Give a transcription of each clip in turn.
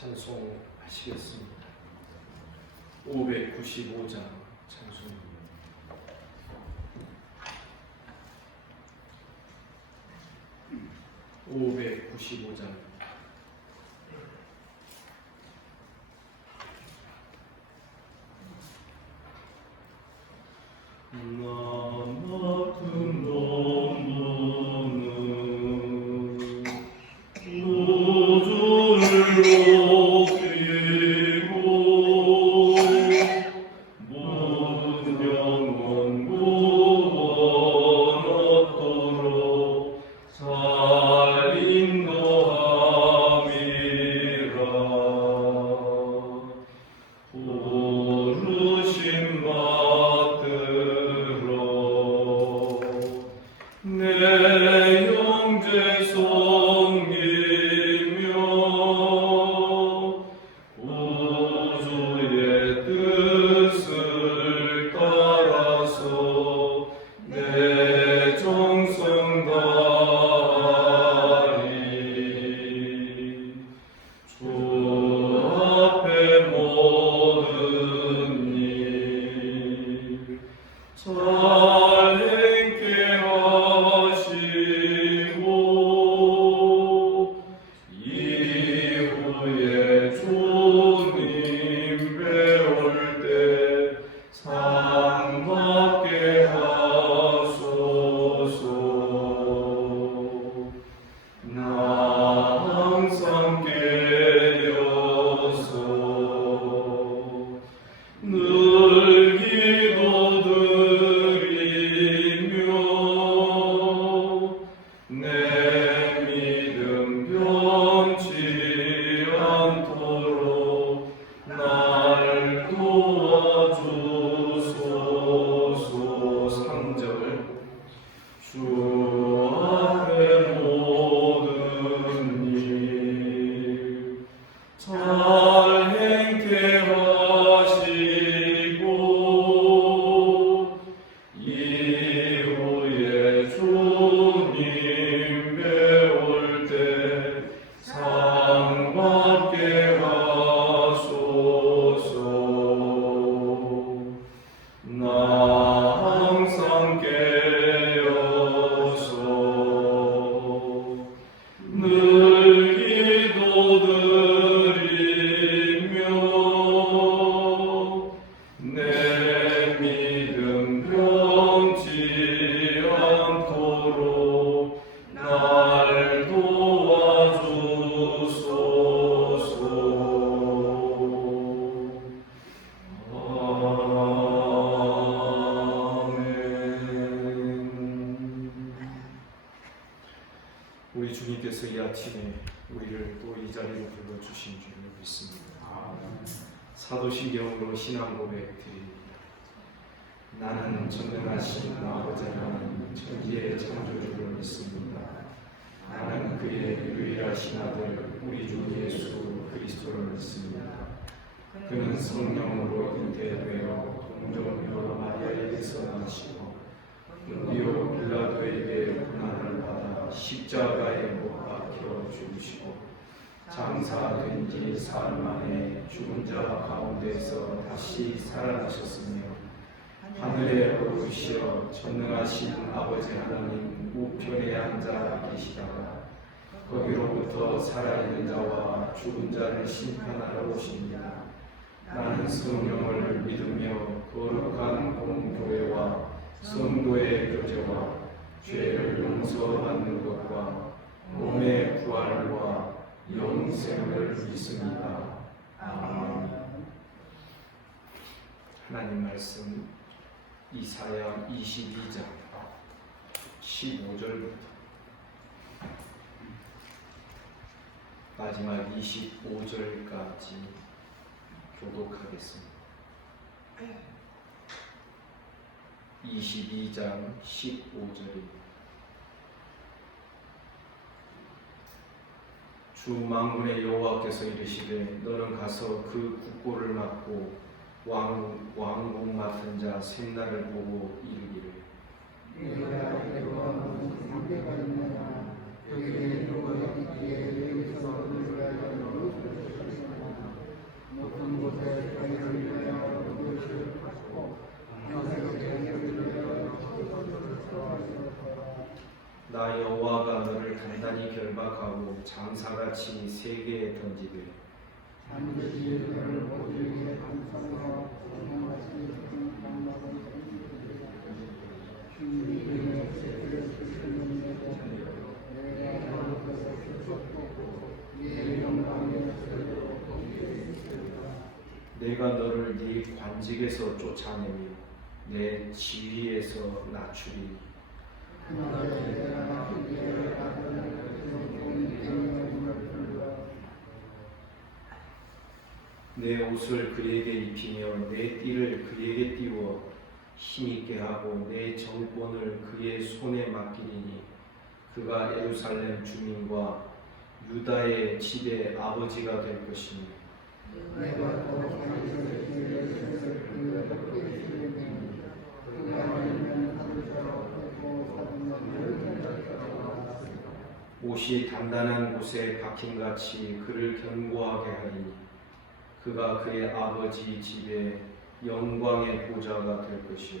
찬송하시겠습니다. 595장 찬송입니다. 595장 우리 주님께서 이 아침에 우리를 또 이 자리로 불러주신 줄을 믿습니다. 사도신경으로 신앙 고백 드립니다. 나는 전능하신 아버지 하나님 천지의 창조주를 믿습니다. 나는 그의 유일하신 아들 우리 주 예수 그리스도를 믿습니다. 그는 성령으로 잉태되어 동정녀 마리아에게서 나시고 본디오 빌라도에게 고난을 받아 십자가에 못 박혀 죽으시고 장사된 지 사흘 만에 죽은 자 가운데서 다시 살아나셨으며 하늘에 오르시어 전능하신 아버지 하나님 우편에 앉아 계시다가 거기로부터 살아있는 자와 죽은 자를 심판하러 오십니다. 나는 성령을 믿으며 거룩한 공교회와 성도의 교제와 죄를 용서받는 것과 몸의 부활과 영생을 믿습니다. 아멘. 하나님 말씀 이사야 22장 15절부터 마지막 25절까지 교독하겠습니다. 22장 15절입니다. 주 만군의 여호와께서 이르시되 너는 가서 그 국고를 맡고 왕국 맡은 자 셋날을 보고 이르기를 내가 여호와는 상대가 있느냐 여기에 누가 있기에 여기서 누가 있느냐 하고 장사같이 세계에 던지되 반드시 너를 모두 위해 감사와 사랑하시 장막을 던지리라. 주님의 세계를 주시는 내고 내가 너를 주셨고 네 영광의 세계로 내가 너를 네 관직에서 쫓아내며 내 지위에서 낮추리. 그날에 내가 그의 아들을 본 때문에 불러 내 옷을 그에게 입히며 내 띠를 그에게 띄워 힘있게 하고 내 정권을 그의 손에 맡기리니 그가 예루살렘 주민과 유다의 집의 아버지가 될 것이니 내가 또 자기를 그의 그의 덕에 주리니 그가 알면 하루처럼 하고 사람은 열정하리라. 옷이 단단한 곳에 박힌같이 그를 견고하게 하리니 그가 그의 아버지 집에 영광의 보좌가 될 것이요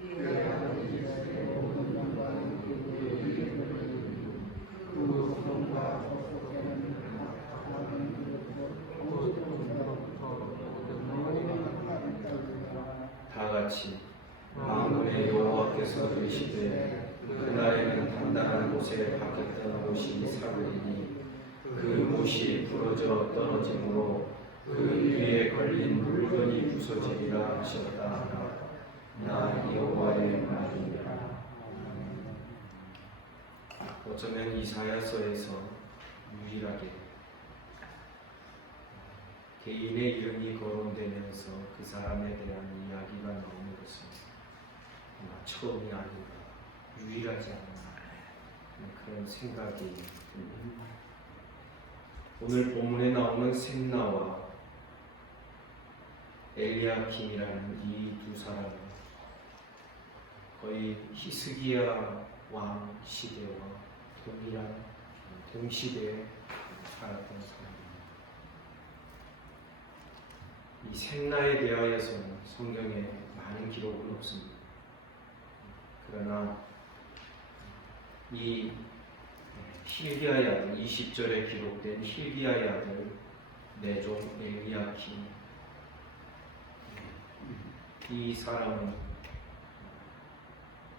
그의 아버지의 모든 영광이 그에게 이르리니 그 손과 소속에는 작은 그릇도 아무것도 모든 하는 자리라. 다 같이 만군의 여호와께서 이르시되 그날에는 단단한 곳에 박혔던 옷이 사그리니 그 옷이 부러져 떨어짐으로 그 위에 걸린 물건이 부서지리라 하셨다. 나 여호와의 말이니라. 어쩌면 이사야서에서 유일하게 개인의 이름이 거론되면서 그 사람에 대한 이야기가 나오는 것은 아마 처음이 아닌가, 유일하지 않나 그런 생각이 듭니다. 오늘 본문에 나오는 셈나와 엘리야킴이라는 이 두 사람은 거의 히스기야 왕 시대와 동일한 동시대에 살았던 사람입니다. 이 셈나에 대하여서는 성경에 많은 기록은 없습니다. 그러나 이 힐기야의 아들 20절에 기록된 힐기야의 아들 내종 엘리야킴 이 사람은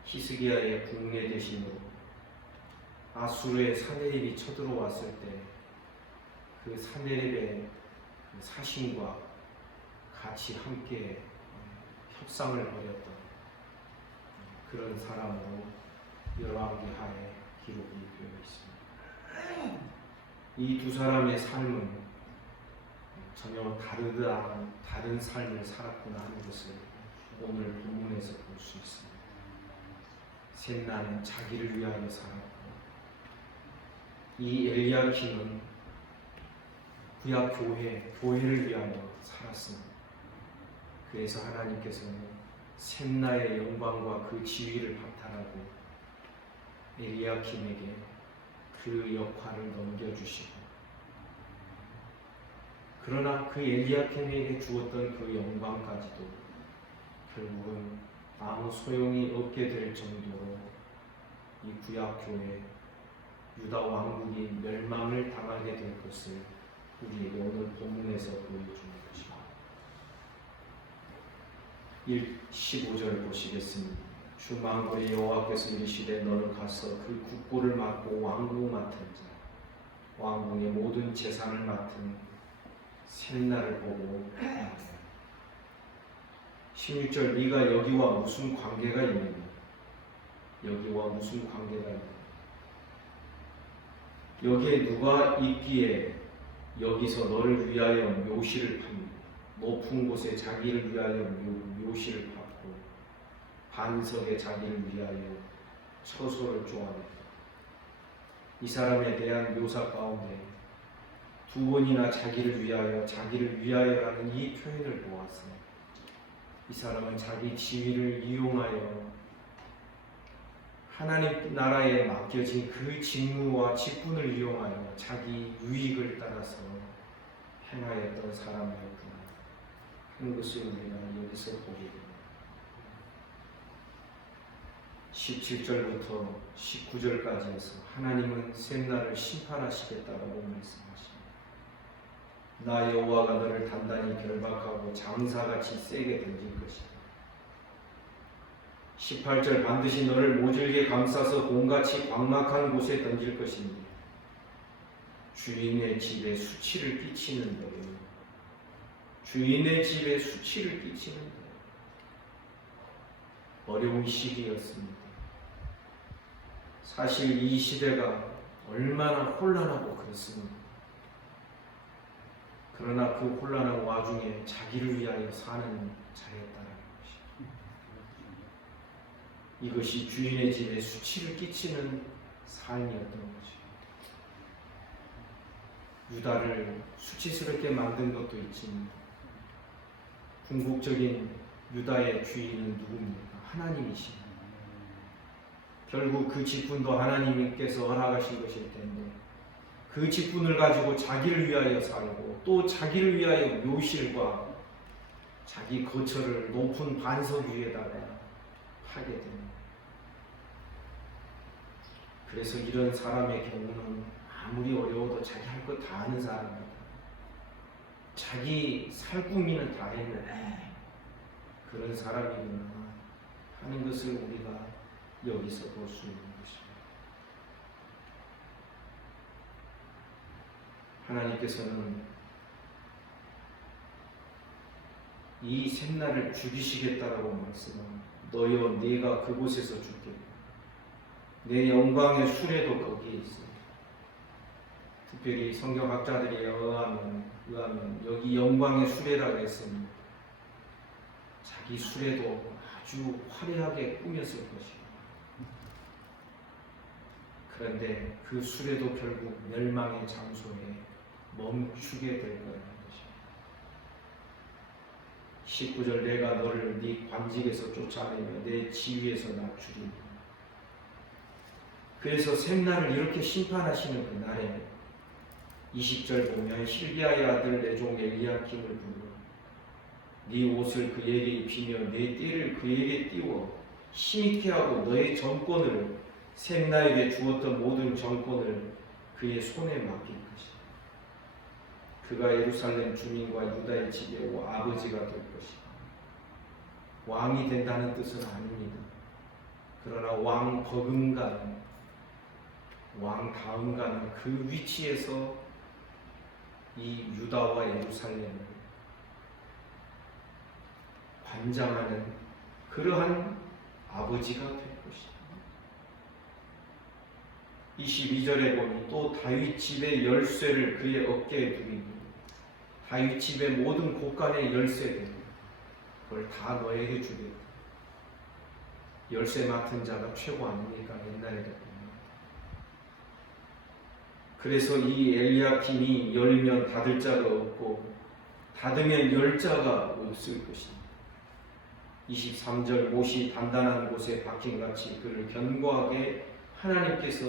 히스기야의 국내 대신으로 아수르의 사네립이 쳐들어왔을 때 그 사네립의 사신과 같이 함께 협상을 벌였던 그런 사람으로 열왕기하에 기록이 되어 있습니다. 이 두 사람의 삶은 전혀 다른 삶을 살았구나 하는 것을 오늘 본문에서 볼 수 있습니다. 셈나는 자기를 위하여 살았고 이 엘리야킴은 구약 교회를 위하여 살았습니다. 그래서 하나님께서는 셈나의 영광과 그 지위를 바탕하고 엘리야킴에게 그 역할을 넘겨주시고 그러나 그 엘리야킴에게 주었던 그 영광까지도 결국은 아무 소용이 없게 될 정도로 이 구약교회 유다 왕국이 멸망을 당하게 될 것을 우리에게 오늘 본문에서 보여주는 것입니다. 15절 보시겠습니다. 주 만군의 여호와께서 이르시되 너는 가서 그 국고를 맡고 왕궁 맡은 자 왕궁의 모든 재산을 맡은 셈나를 보고 16절 네가 여기와 무슨 관계가 있느냐 여기와 무슨 관계가 있느냐 여기에 누가 있기에 여기서 너를 위하여 묘시를 팝니다. 높은 곳에 자기를 위하여 묘시를 팠고 반석에 자기를 위하여 처소를 쪼아냈다. 이 사람에 대한 묘사 가운데 두 번이나 자기를 위하여라는 이 표현을 보았습니다. 이 사람은 자기 지위를 이용하여 하나님 나라에 맡겨진 그 직무와 직분을 이용하여 자기 유익을 따라서 행하였던 사람이었구나 하는 것을 우리가 여기서 보게 됩니다. 17절부터 19절까지 해서 하나님은 셋날을 심판하시겠다라고 말씀하십니다. 나 여호와가 너를 단단히 결박하고 장사같이 세게 던질 것이다. 18절 반드시 너를 모질게 감싸서 곰같이 광막한 곳에 던질 것인데 주인의 집에 수치를 끼치는 너는 주인의 집에 수치를 끼치는 너는 어려운 시기였습니다. 사실 이 시대가 얼마나 혼란하고 그렇습니다. 그러나 그 혼란한 와중에 자기를 위하여 사는 자였다는 것이 이것이 주인의 집에 수치를 끼치는 삶이었던 거죠. 유다를 수치스럽게 만든 것도 있지만 궁극적인 유다의 주인은 누굽니까? 하나님이십니다. 결국 그 직분도 하나님께서 허락하신 것일 텐데 그 직분을 가지고 자기를 위하여 살고 또 자기를 위하여 묘실과 자기 거처를 높은 반석 위에다가 하게 됩니다. 그래서 이런 사람의 경우는 아무리 어려워도 자기 할 것 다 하는 사람입니다. 자기 살 꾸미는 다 했는데 그런 사람이구나 하는 것을 우리가 여기서 볼 수 있는 것입니다. 하나님께서는 이 셋날을 죽이시겠다라고 말씀합니다. 너여 네가 그곳에서 죽겠다. 내 영광의 수레도 거기에 있습니다. 특별히 성경학자들에 의하면 여기 영광의 수레라고 했습니다. 자기 수레도 아주 화려하게 꾸몄을 것이고 그런데 그 수레도 결국 멸망의 장소에 멈추게 될 거라는 것입니다. 19절 내가 너를 네 관직에서 쫓아내며 내 지위에서 낮추리니 그래서 셋날을 이렇게 심판하시는 그날에 20절 보면 hil기야의 아들 내 종 엘리야킴을 부르러 네 옷을 그에게 입히며 내 띠를 그에게 띄워 힘있게 하고 너의 정권을 셋날에게 주었던 모든 정권을 그의 손에 맡길 것이다. 그가 예루살렘 주민과 유다의 집의 아버지가 될 것이다. 왕이 된다는 뜻은 아닙니다. 그러나 왕 버금가는 왕 다음가는 그 위치에서 이 유다와 예루살렘을 관장하는 그러한 아버지가 될 것이다. 22절에 보니 또 다윗 집의 열쇠를 그의 어깨에 두리니 다윗 집의 모든 곳간의 열쇠들 그걸 다 너에게 주겠다. 열쇠 맡은 자가 최고 아닙니까? 옛날에도 보면. 그래서 이 엘리야킴이 열면 닫을 자가 없고 닫으면 열 자가 없을 것입니다. 23절 못이 단단한 곳에 박힌같이 그를 견고하게 하나님께서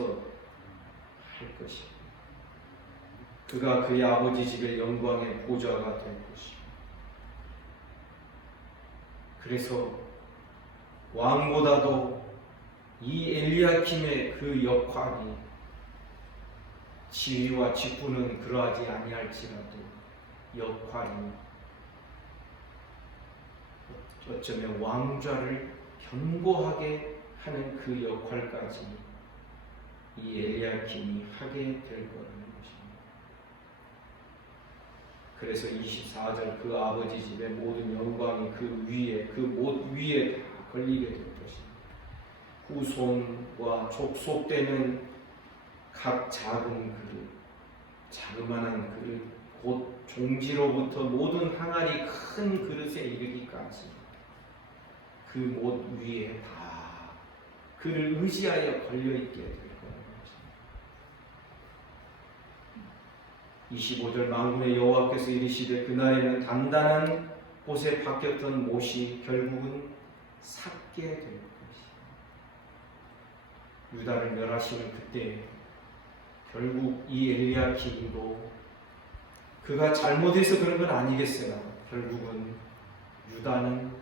할 것입니다. 그가 그의 아버지 집의 영광의 보좌가 될 것입니다. 그래서 왕보다도 이 엘리야킴의 그 역할이 지위와 직분은 그러하지 아니할지라도 역할이 어쩌면 왕좌를 견고하게 하는 그 역할까지 이 엘리야킴이 하게 될 거라는 것입니다. 그래서 24절 그 아버지 집의 모든 영광이 그 위에 그 못 위에 다 걸리게 될 것입니다. 후손과 족속되는 각 작은 그릇, 자그마한 그릇, 곧 종지로부터 모든 항아리 큰 그릇에 이르기까지 그 못 위에 다 그를 의지하여 걸려있게 될 거라는 것입니다. 25절 만군의 여호와께서 이르시되 그날에는 단단한 곳에 박혔던 못이 결국은 삭게 될 것이다. 유다를 멸하시는 그때 결국 이 엘리야킴도 그가 잘못해서 그런 건 아니겠으나 결국은 유다는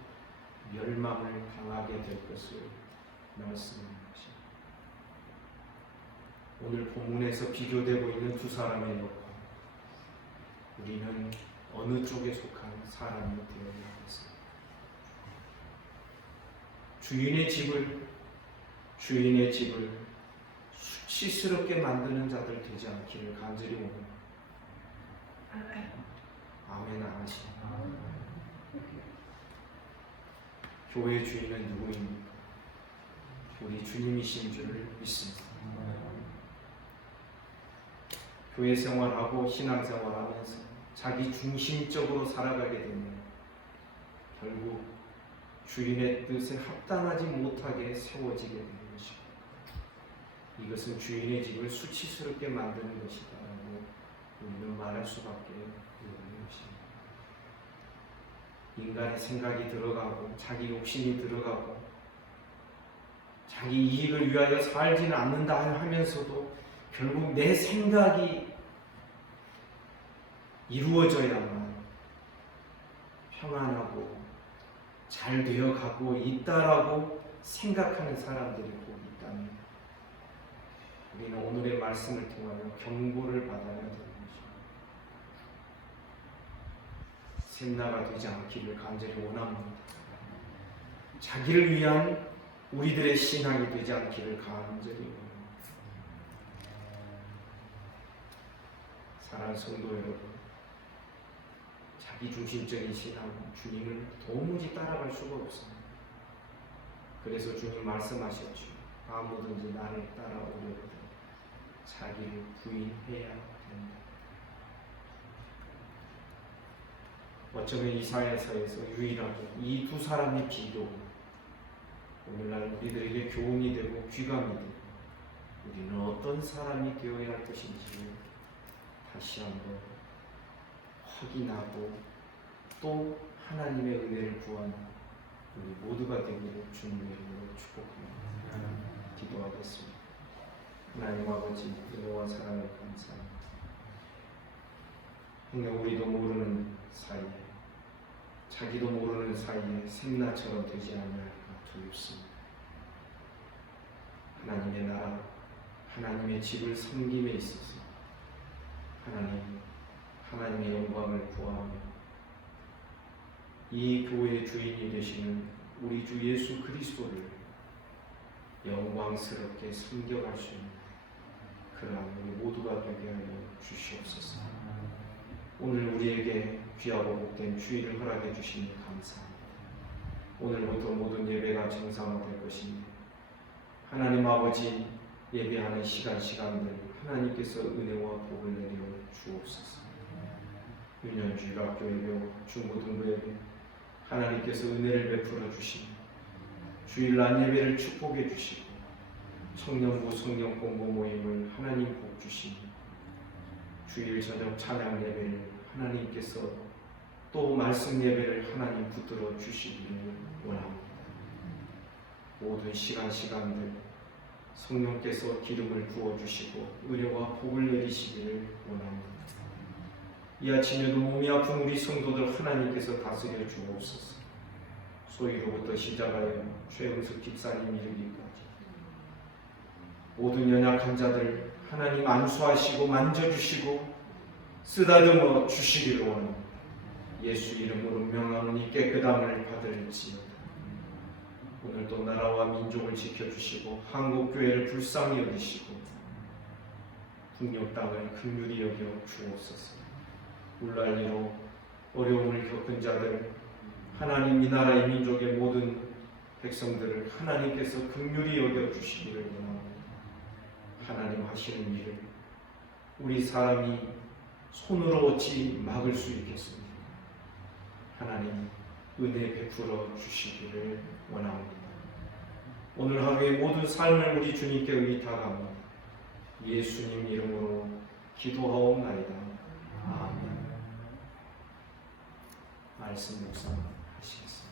멸망을 당하게 될 것을 말씀인 것입니다. 오늘 본문에서 비교되고 있는 두 사람의 여건, 우리는 어느 쪽에 속한 사람이 되어야 하겠습니까? 주인의 집을 수치스럽게 만드는 자들 되지 않기를 간절히 원합니다. 아멘 안 하십니까? 교회 주인은 누구입니까? 우리 주님이신 줄을 믿습니다. 교회 생활하고 신앙생활하면서 자기 중심적으로 살아가게 되면 결국 주인의 뜻에 합당하지 못하게 세워지게 되는 것입니다. 이것은 주인의 집을 수치스럽게 만드는 것이다라고 우리는 말할 수밖에 없는 것입니다. 인간의 생각이 들어가고 자기 욕심이 들어가고 자기 이익을 위하여 살지는 않는다 하면서도 결국 내 생각이 이루어져야만 평안하고 잘 되어가고 있다라고 생각하는 사람들이 꼭 있다면 우리는 오늘의 말씀을 통하여 경고를 받아야 되는 것입니다. 샘나가 되지 않기를 간절히 원합니다. 자기를 위한 우리들의 신앙이 되지 않기를 간절히 원합니다. 사랑하는 성도 여러분, 자기 중심적인 신앙은 주님을 도무지 따라갈 수가 없습니다. 그래서 주님 말씀하셨죠. 아무든지 나를 따라오려거든 자기를 부인해야 된다. 어쩌면 이사야서에서 유일하게 이 두 사람의 비교, 오늘날 우리들에게 교훈이 되고 귀감이 되고 우리는 어떤 사람이 되어야 할 것인지 다시 한번 확인하고 또 하나님의 은혜를 구하는 우리 모두가 되기를 주님의 이름으로 축복합니다. 기도하겠습니다. 하나님 아버지, 은혜와 사랑을 감사합니다. 행여 우리도 모르는 사이에, 자기도 모르는 사이에 샘나처럼 되지 않을까 두렵습니다. 하나님의 나라, 하나님의 집을 섬김에 있어서 하나님의 영광을 구하며 이 교회의 주인이 되시는 우리 주 예수 그리스도를 영광스럽게 섬겨갈 수 있는 그러한 우리 모두가 되게 하여 주시옵소서. 오늘 우리에게 귀하고 복된 주일을 허락해 주시니 감사합니다. 오늘부터 모든 예배가 정상화될 것입니다. 하나님 아버지, 예배하는 시간들 하나님께서 은혜와 복을 내려 주옵소서. 유년주일학교 예배, 중고등부 예배 하나님께서 은혜를 베풀어 주시고 주일날 예배를 축복해 주시고 청년부 성령 공부 모임을 하나님 복 주시니 주일 저녁 찬양 예배를 하나님께서 또 말씀 예배를 하나님 붙들어 주시기를 원합니다. 모든 시간들 성령께서 기름을 부어주시고 은혜와 복을 내리시기를 원합니다. 이 아침에도 몸이 아픈 우리 성도들 하나님께서 다스려 주옵소서. 소위로부터 시작하여 최은숙 집사님 이르기까지 모든 연약한 자들 하나님 안수하시고 만져주시고 쓰다듬어 주시기를 원합니다. 예수 이름으로 명하노니 깨끗함을 받을지어다. 오늘도 나라와 민족을 지켜주시고 한국교회를 불쌍히 여기시고 북녘 땅을 긍휼히 여겨 주옵소서. 울랄리로 어려움을 겪은 자들 하나님 이 나라의 민족의 모든 백성들을 하나님께서 긍휼히 여겨 주시기를 원합니다. 하나님 하시는 일을 우리 사람이 손으로 어찌 막을 수 있겠습니까? 하나님 은혜 베풀어 주시기를 원합니다. 오늘 하루의 모든 삶을 우리 주님께 의탁합니다. 예수님 이름으로 기도하옵나이다. 아멘. 말씀 묵상하시겠습니다.